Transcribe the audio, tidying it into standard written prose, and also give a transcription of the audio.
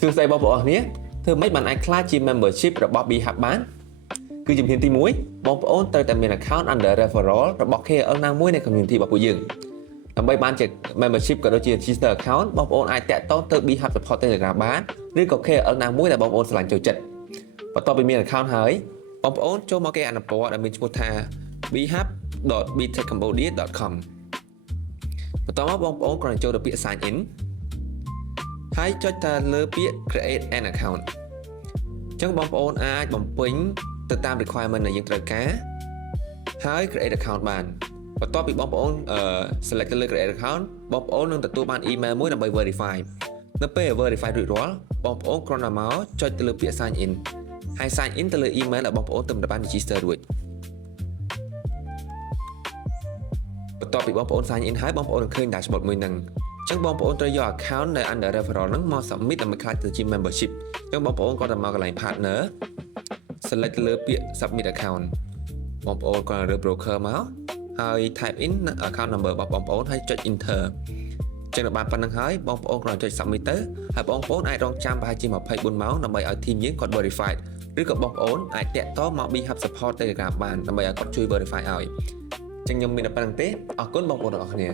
សួស្តីបងប្អូនគ្នាធ្វើម៉េចបានអាចក្លាយជា membership របស់ BHub បានគឺជំហានទី1បងប្អូនត្រូវតែមាន account under referral របស់ KOL ណាមួយនៅ community របស់ពួកយើងដើម្បីបានជា membership ក៏ដូចជា register account បងប្អូនអាចតាក់ទងទៅ BHub support Telegram បានឬក៏ KOL ណាមួយដែលបងប្អូនស្រឡាញ់ចូលចិត្តបន្ទាប់ពីមាន account ហើយបងប្អូនចូលមកគេអនុព័ត៌ដែលមានឈ្មោះថា bhub.btechcambodia.com បន្ទាប់មកបងប្អូនគ្រាន់តែចូលទៅពាក្យ sign in ហើយចុចទៅលើពាក្យ create an account អញ្ចឹងបងប្អូនអាចបំពេញទៅតាម requirement ដែលយើងត្រូវការហើយ create account បានបន្ទាប់ពីបងប្អូនselect ទៅលើ create account បងប្អូននឹងទទួលបាន email មួយដើម្បី verify នៅពេល verify រួចរាល់បងប្អូនគ្រាន់តែមកចុចទៅលើពាក្យ sign in ហើយ sign in ទៅលើ email ដែលបងប្អូនទើបបាន register រួចបន្ទាប់ពីបងប្អូន sign in ហើយបងប្អូននឹងឃើញ dashboard មួយហ្នឹងអញ្ចឹងបងប្អូនត្រូវយក account នៅ under referral ហ្នឹងមក submit ដើម្បីក្លាយទៅជា membership អញ្ចឹងបងប្អូនគាត់ទៅមកកន្លែង partner select លើពាក្យ submit account បងប្អូនគាត់រើស broker មកហើយ type in account number របស់បងប្អូនហើយចុច enter អញ្ចឹងដល់បានប៉ុណ្្នឹងហើយបងប្អូនគ្រាន់ចុច submit ទៅហើយបងប្អូនអាចរងចាំប្រហែលជា24ម៉ោងដើម្បីឲ្យ team យើងគាត់ verified ឬក៏បងប្អូនអាចតាក់ទងមក BHub support Telegram បានដើម្បីឲ្យគាត់ជួយ verify ឲ្យអញ្ចឹងខ្ញុំមានតែប៉ុណ្្នឹងទេអរគុណបងប្អូនទាំងអស់គ្នា